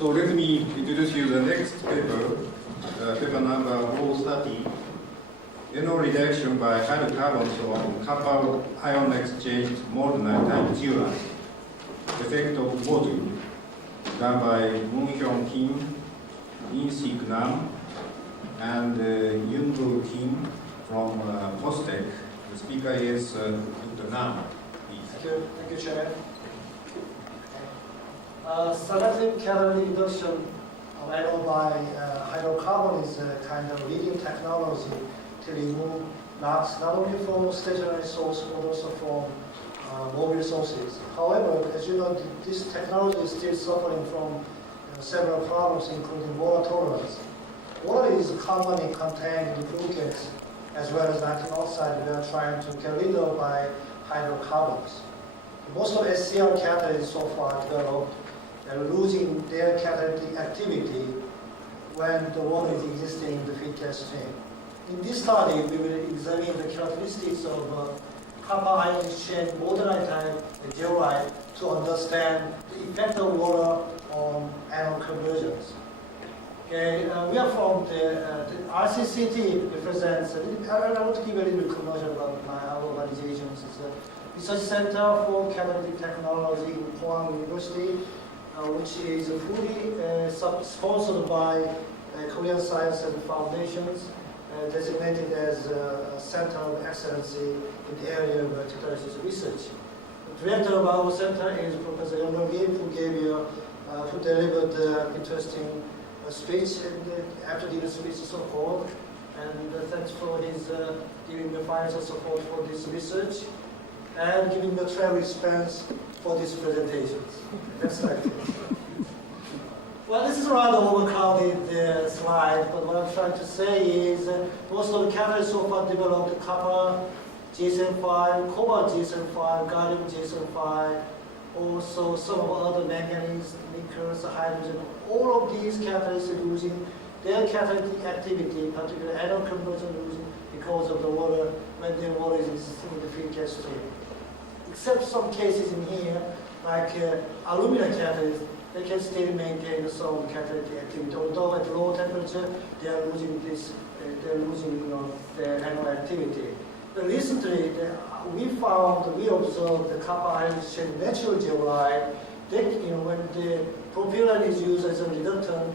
So let me introduce you the next paper, paper number 030. NO reduction by hydrocarbons on copper ion exchange mordenite type zeolite. Effect of module, done by Hyeon Kim, In-Sik Nam, and Yoon Kim from Postec. The speaker is Dr. Nam. Please. Thank you, Chairman. Selective calorie reduction of NO by hydrocarbon is a kind of leading technology to remove NOx not only from stationary source but also from mobile sources. However, as you know, this technology is still suffering from several problems, including water tolerance. Water is commonly contained in lubricants as well as nitrogen oxide we are trying to get rid of by hydrocarbons. Most of SCR catalysts so far developed are losing their catalytic activity when the water is existing in the feed gas stream. In this study, we will examine the characteristics of copper ion exchange mordenite type zeolite to understand the effect of water on anode conversions. Okay, we are from the RCCT represents, I want to give a little commercial about our organization. It's a research center for catalytic technology in Hyeon University, which is fully sponsored by Korean Science and Foundations, designated as a center of excellence in the area of catalysis research. The director of our center is Professor Hyeon Kim, who delivered interesting speech, and after the speech so forth. And thanks for his giving the financial support for this research and giving the travel expense for these presentations. Next slide, please. Well, this is a rather overcrowded slide, but what I'm trying to say is most of the catalysts so far developed copper, GSM5, cobalt GSM5, gallium GSM5, also some of other manganese, nickels, hydrogen. All of these catalysts are losing their catalytic activity, particularly anode conversion losing because of the water when the water is existing in the feed gas stream. Except some cases in here, like alumina catalysts, they can still maintain some catalytic activity. Although at low temperature, they are losing this, their anode activity. But recently, we observed the copper ion exchange natural zeolite. When the propellant is used as a reductant,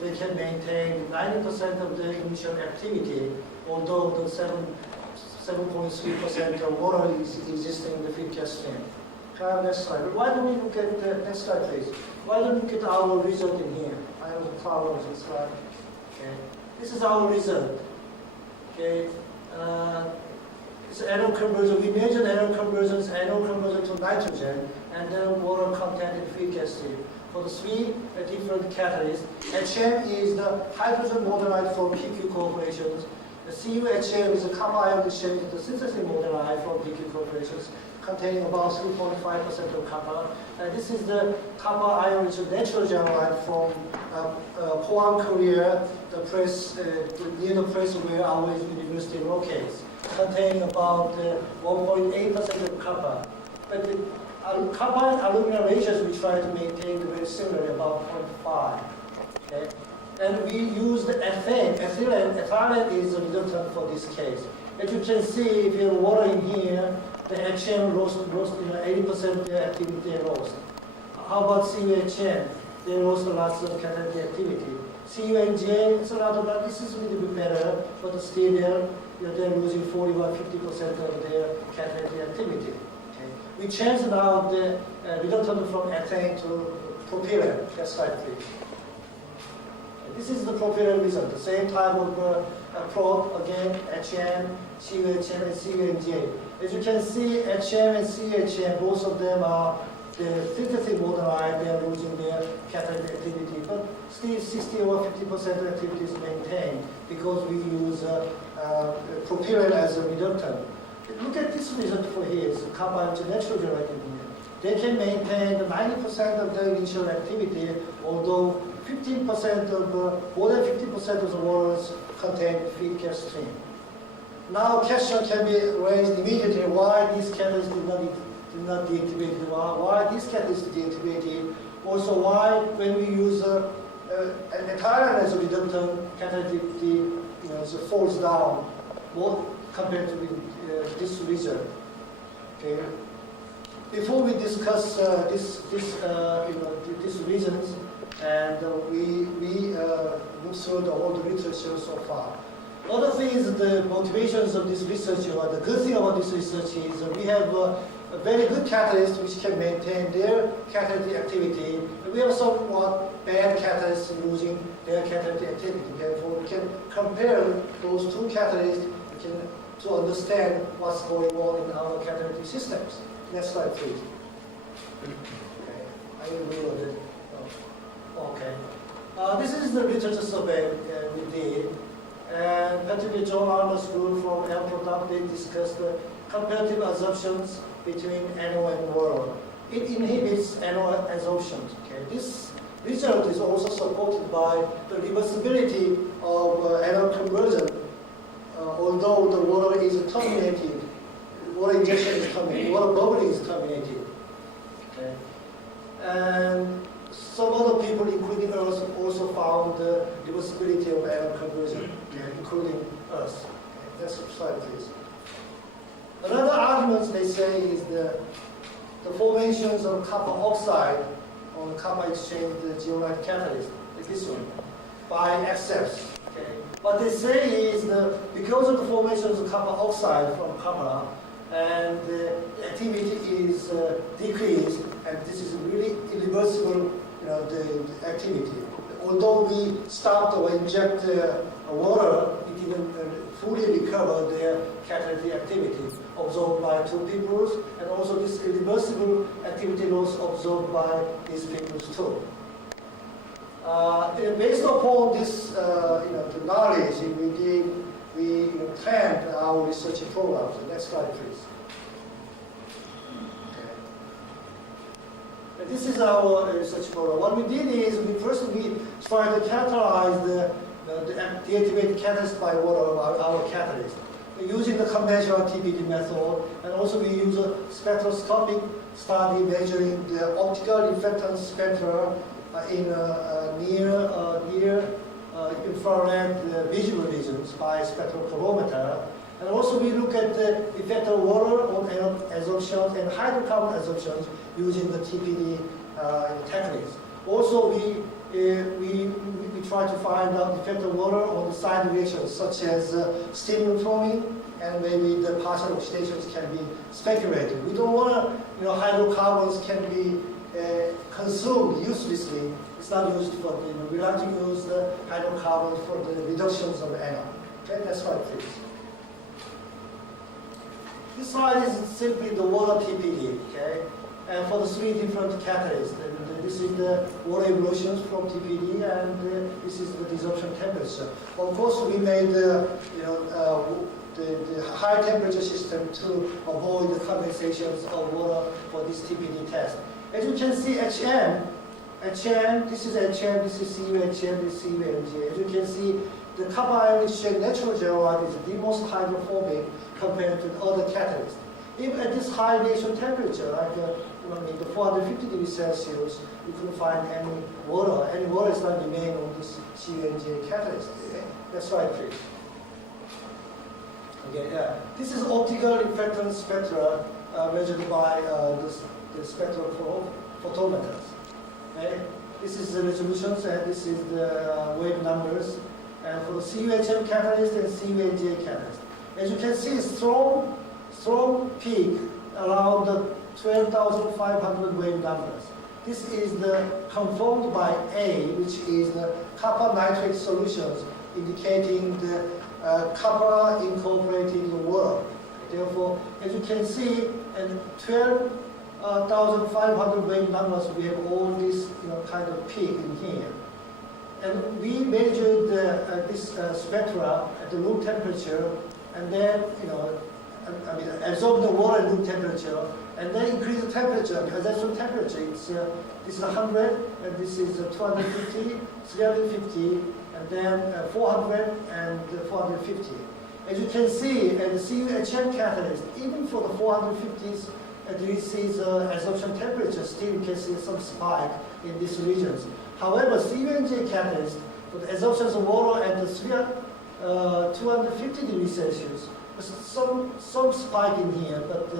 they can maintain 90% of the initial activity, although the 7.3% of water is existing in the feed gas stream. Can I have next slide? Why don't we look at the next slide, please? Why don't we look at our result in here? I have a problem with this slide. Okay, this is our result. Okay, it's anode conversion. We measure anode conversion to nitrogen, and then water content in feed gas stream. For the three different catalysts, HM is the hydrogen mordenite from PQ corporations. The CuHM is a copper ion exchange, the synthetic mordenite from PQ corporations, containing about 3.5% of copper. And this is the copper ion, which is natural zeolite from Hwang, Korea, the place, near the place where our university locates, containing about 1.8% of copper. But the copper and aluminum ratios we try to maintain very similar, about 0.5. Okay? And we used ethane. Ethylene is a reductant for this case. As you can see, if you have water in here, the HM lost 80% of their activity lost. How about CuHM? They lost lots of catalytic activity. CuNJ, it's a lot of, this is a little bit better, but still they're losing 40-50% of their catalytic activity. Okay. We changed now the reductant from ethane to propellant. Next slide, please. This is the propellant result, the same type of probe, again, HM, CuHM, and CuNJ. As you can see, HM and CuHM, both of them are the synthetic mordenite, they are losing their catalytic activity, but still 60 or 50% of activity is maintained because we use propellant as a reductant. Look at this result for here, it's a copper ion natural zeolite in here. They can maintain the 90% of the initial activity, although 15% of, more than 50% of the waters contain feed gas stream. Now, question can be raised immediately: why these catalysts did not deactivate? Why these catalysts deactivated? Also, why when we use the entire energy reductant catalytic falls down more compared to this region. Okay. Before we discuss these regions, and we look through all the literature so far. Another thing is the motivations of this research, or the good thing about this research is we have a very good catalyst which can maintain their catalytic activity. We have somewhat bad catalysts losing their catalytic activity. Therefore, we can compare those two catalysts to understand what's going on in our catalytic systems. Next slide, please. Okay, I will reload it. Okay. This is the literature survey we did. And particularly John Arnold's group from Air Product, they discussed the comparative assumptions between NO and water. It inhibits NO adsorption. Okay. This result is also supported by the reversibility of NO conversion. Although the water is terminated, water injection is terminated, water bubbling is terminated. Okay. And some other people, including us, also found the reversibility of NO conversion, including us. Okay. Next slide, please. Another argument they say is the formations of copper oxide on copper exchange, the geolite catalyst, like this one, by accepts. Okay. What they say is because of the formations of copper oxide from copper, and the activity is decreased, and this is really irreversible, the activity. Although we start or inject water, it didn't fully recover their catalytic activity observed by two peoples, and also this irreversible activity loss observed by these peoples too. Based upon this, the knowledge we planned our research program. So next slide, please. Okay. This is our research program. What we did is we started to characterize the deactivated catalyst by water, our catalyst, using the conventional TPD method, and also we use a spectroscopic study measuring the optical reflectance spectra in near infrared visual regions by spectrophotometer. And also we look at the effect of water on adsorption and hydrocarbon adsorption using the TPD techniques. Also we try to find out the effect of water on the side reactions such as steam reforming, and maybe the partial oxidations can be speculated. We don't want hydrocarbons can be consumed uselessly. It's not used for, we like to use the hydrocarbons for the reductions of NO. Okay, next slide, please. This slide is simply the water TPD, okay? And for the three different catalysts. And this is the water evolutions from TPD, and this is the desorption temperature. Of course, we made the high temperature system to avoid the condensations of water for this TPD test. As you can see, HM, this is HM, this is CuHM, this is CuMg. As you can see, the copper ion exchange natural geolite is the most hydrophobic compared to the other catalysts. Even at this high radiation temperature, like in the 450 degrees Celsius, you couldn't find any water. Any water is not remain on this CuMg catalyst. Okay? Next slide, please. Okay, yeah. This is optical reflectance spectra measured by the spectrophotometers. Okay? This is the resolutions, and this is the wave numbers. And for the CuHM catalyst and CuMg catalyst. As you can see, strong peak around the 12,500 wave numbers. This is confirmed by A, which is the copper nitrate solutions, indicating the copper incorporating the water. Therefore, as you can see, at 12,500 wave numbers, we have all this kind of peak in here. And we measured this spectra at the room temperature, and then absorb the water at room temperature, and then increase the temperature, because that's the temperature. It's this is 100, and this is 250, 350, and then 400 and 450. As you can see, at the CuHM catalyst, even for the 450s, this is adsorption temperature. Still, you can see some spike in these regions. However, CuMg catalyst, So the absorption of water at the 250 degrees Celsius. There's some spike in here, but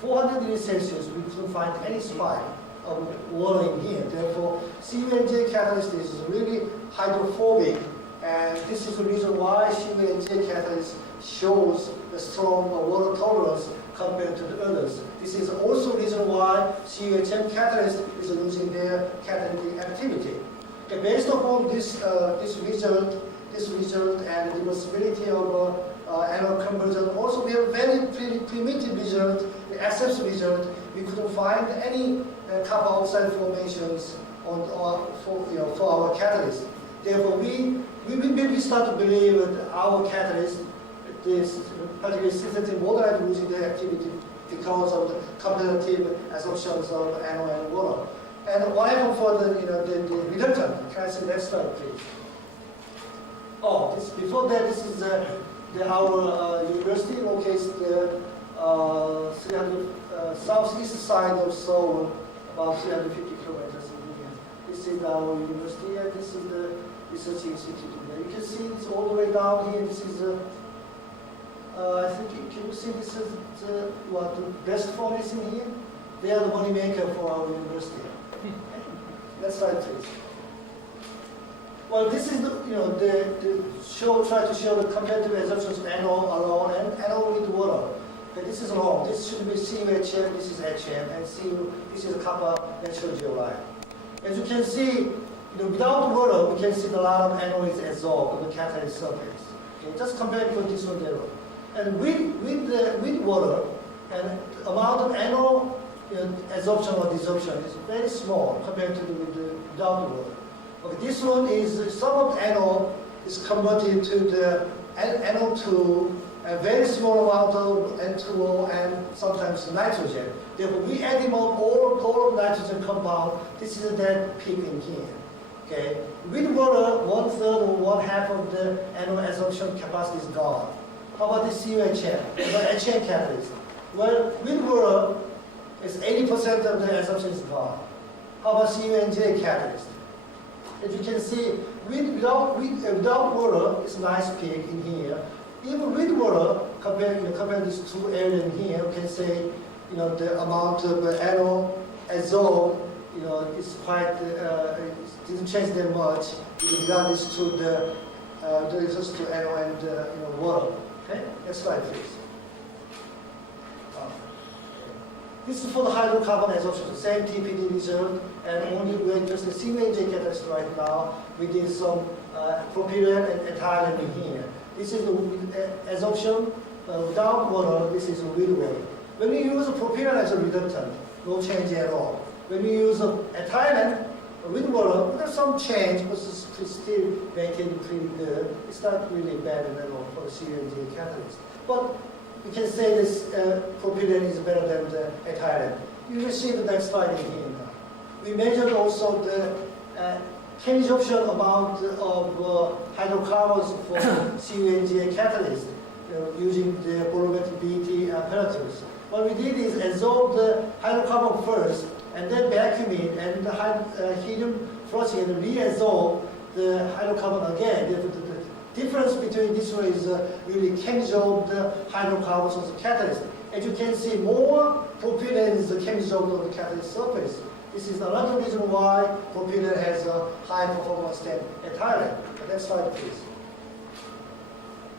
400 degrees Celsius, we couldn't find any spike of water in here. Therefore, CuNJ catalyst is really hydrophobic, and this is the reason why CuNJ catalyst shows a strong water tolerance compared to the others. This is also the reason why CuHM catalyst is losing their catalytic activity. Okay, based upon this result and the possibility of anode conversion, also we have very primitive result, the access result. We couldn't find any copper oxide formations for our catalyst. Therefore, we start to believe that our catalyst, this particularly synthetic mordenite, losing their activity because of the competitive absorptions of anode and water. And what happened for the reductant? Can I see next slide, please? Oh, before that, this is our university located 300 southeast side of Seoul, about 350 kilometers in here. This is our university, and this is the research institute. You can see it's all the way down here. This is I think can you see this is the best furnace in here? They are the money maker for our university. Next slide, please. Well, this is try to show the competitive absorptions of anode alone and anode with water. But this is wrong. This should be CuHM, this is HM, and this is copper natural geolite. As you can see, without water, we can see a lot of anode is absorbed on the catalyst surface. Okay, just compare with this one there. And with water, and amount of anode absorption or desorption is very small compared to without water. Okay, this one is some of the anode is converted to the NO2, a very small amount of N2O and sometimes nitrogen. Therefore, we add them up all of nitrogen compound. This is that peak in here. Okay, with water, 1/3 or 1/2 of the anode absorption capacity is gone. How about the CuHM, the HM catalyst? Well, with water, it's 80% of the absorption is gone. How about CuNJ catalyst? As you can see, without water, it's a nice peak in here. Even with water, compare these two areas in here, you can say, the amount of anode absorbed, is quite, it didn't change that much regardless to the resistance to anode and water. Okay, next slide, please. This is for the hydrocarbon absorption, the same TPD result, and only we're just the CuNJ catalyst right now. We did some propylene and ethylene in here. This is the absorption without water. This is with water. When we use propylene as a reductant, no change at all. When we use ethylene with water, there's some change, but it's still maintaining pretty good. It's not really bad at all for the CuNJ catalyst. But we can say this propylene is better than the ethylene. You will see the next slide in here now. We measured also the chemisorption amount of hydrocarbons for CuNJ catalyst using the bolometric BT apparatus. What we did is absorb the hydrocarbon first and then vacuum it and the helium flushing and reabsorb the hydrocarbon again. The difference between this one is really chemisorped hydrocarbons on the catalyst. As you can see, more propylene is chemisorped on the catalyst surface. This is another reason why propylene has a high performance than ethylene. Next slide, please.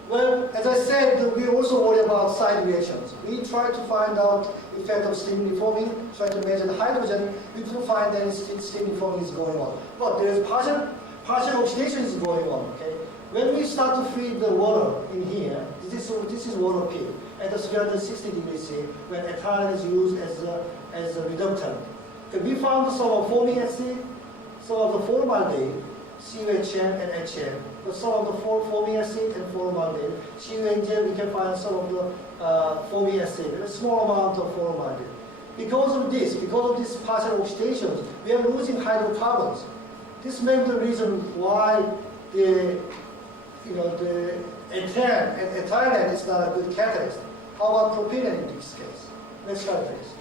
Well, as I said, we also worry about side reactions. We try to find out the effect of steam reforming, try to measure the hydrogen. We couldn't find any steam reforming is going on. But there is partial oxidation is going on. Okay. When we start to feed the water in here, this is water peak at the 360 degrees C when ethylene is used as a reductant. Okay, we found some of formic acid, some of the formaldehyde, CuHM and HM. But some of the formic acid and formaldehyde. CuNJ, we can find some of the formic acid, a small amount of formaldehyde. Because of this partial oxidation, we are losing hydrocarbons. This may be the reason why the ethane and ethylene is not a good catalyst. How about propylene in this case? Next slide, please.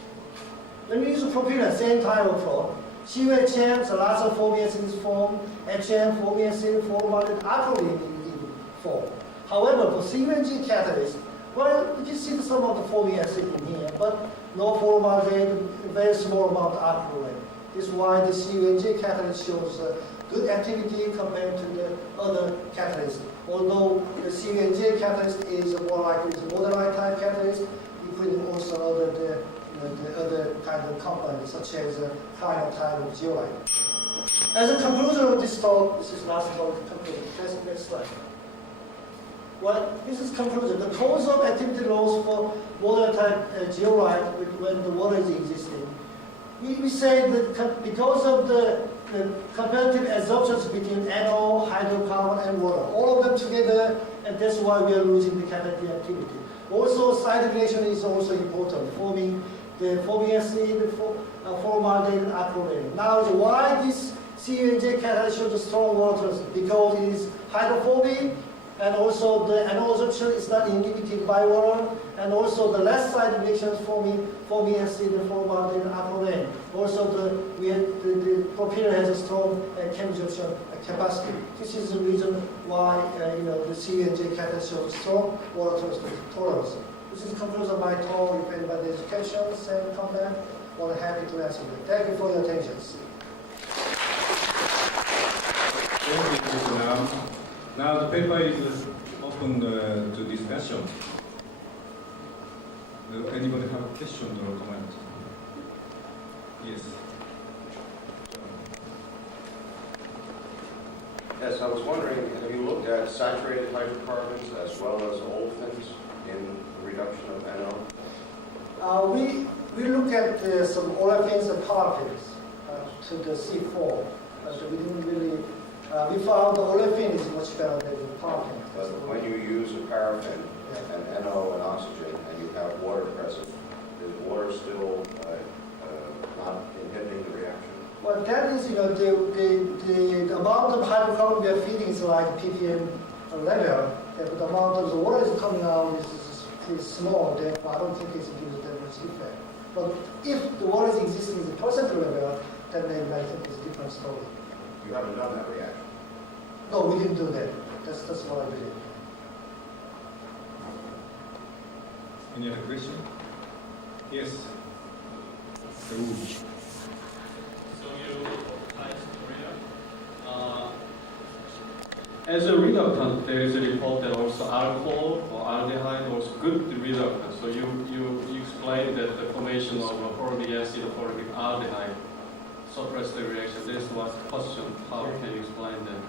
When we use propylene, same time approach, CuHM, so lots of forming acids form, HM, forming acid, formaldehyde, acrolein in form. However, for CuNG catalyst, well, you can see some of the forming acid in here, but no formaldehyde, very small amount of acrolein. This is why the CuNG catalyst shows good activity compared to the other catalysts. Although the CuNG catalyst is more likely a mordenite type catalyst, including also the other kind of compounds such as hyeon type of zeolite. As a conclusion of this talk, this is last talk conclusion. Next slide. Well, this is conclusion. The cause of activity loss for mordenite type zeolite when the water is existing. We say that because of the comparative absorptions between NO, hydrocarbon, and water, all of them together, and that's why we are losing the catalytic activity. Also, side relation is also important, forming acid, formaldehyde, and acrolein. Now, why this CuNG catalyst shows a strong water transfer? Because it is hydrophobic, and also the NO absorption is not inhibited by water, and also the less side reactions forming acid and formaldehyde and acrolein. Also, the propellant has a strong chemical absorption capacity. This is the reason why the CuNG catalyst shows strong water transfer tolerance. This is the conclusion of my talk. If anybody has questions and comment, I'm happy to answer them. Thank you for your attention. Thank you, Mr. Now the paper is open to discussion. Do anybody have a question or comment? Yes. Yes, I was wondering, have you looked at saturated hydrocarbons as well as olefins in the reduction of NO? We look at some olefins and parabens to the C4, but we didn't really. We found the olefin is much better than the paraffin. But when you use a paraffin and NO and oxygen and you have water present, is water still not inhibiting the reaction? Well, that is, the amount of hydrocarbon we are feeding is like ppm level, but the amount of the water is coming out is pretty small. Therefore, I don't think it's gives that much effect. But if the water is existing at the percentage level, then maybe I think it's a different story. You haven't done that reaction? No, we didn't do that. That's what I believe. Any other question? Yes. So you as a reductant, there is a report that also alcohol or aldehyde also good reductant. So you explained that the formation of a formic acid or formic aldehyde suppress the reaction. This was the question. How can you explain that?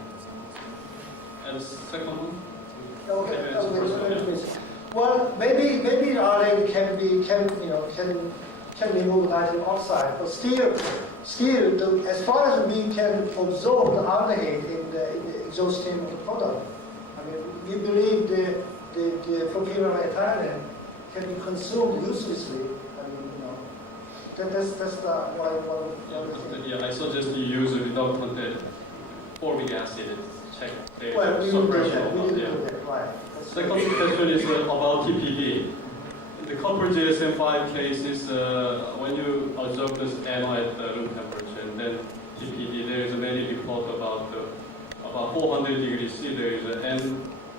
And the second one? Okay. Well, maybe aldehyde can remove nitrogen oxide, but still, as far as we can absorb the aldehyde in the exhaust stream of the product, I mean, we believe the propylene ethylene can be consumed uselessly. I mean, that's why. Yeah, I suggest you use a reductant formic acid. Check the well, suppression. We didn't do that, right. Second question is about TPD. In the copper GSM5 case is when you observe this NO at room temperature and then TPD, there is a many report about 400 degrees C, there is an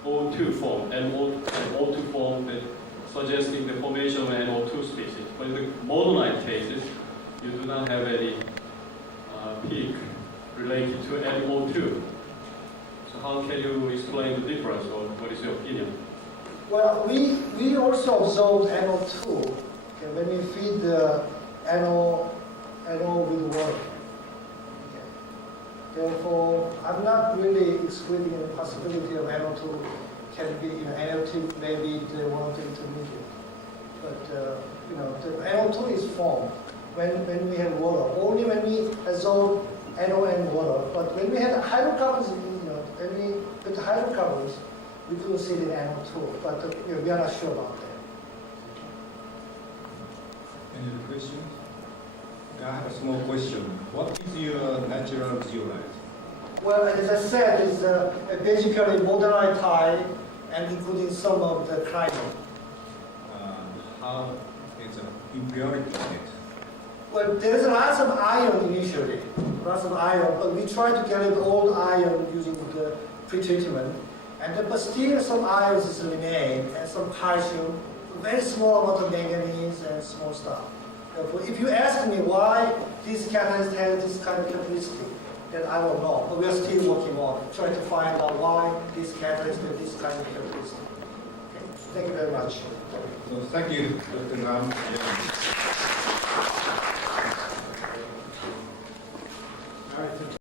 NO2 form, NO2 form that suggesting the formation of NO2 species. But in the mordenite cases, you do not have any peak related to NO2. So how can you explain the difference, or what is your opinion? Well, we also observed NO2 when we feed the NO with water. Okay. Therefore, I'm not really excluding the possibility of NO2 can be, NO2 maybe the one of the intermediate. But, the NO2 is formed when we have water, only when we absorb NO and water. But when we have hydrocarbons, when we put the hydrocarbons, we couldn't see the NO2, but we are not sure about that. Any other questions? I have a small question. What is your natural zeolite? Well, as I said, it's basically mordenite type and including some of the climate. How is the impurity in it? Well, there's lots of iron initially, lots of iron, but we try to get rid of all the iron using the pretreatment. But still some ions remain, and some calcium, very small amount of manganese and small stuff. Therefore, if you ask me why this catalyst has this kind of characteristic, then I don't know. But we are still working on it, trying to find out why this catalyst has this kind of characteristic. Okay. Thank you very much. So thank you, Dr. Nam.